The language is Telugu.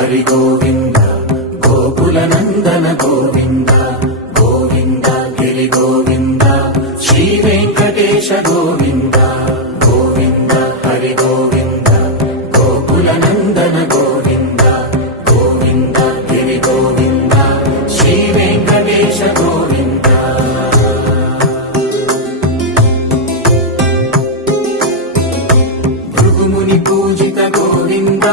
హరి గోవింద గోకుల నందన గోవింద గోవింద గిరి గోవింద శ్రీ వెంకటేశ గోవింద గోవింద హరి గోవింద గోకుల నందన గోవింద గోవింద గిరి గోవింద శ్రీ వెంకటేశ గోవింద భృగుముని పూజిత గోవింద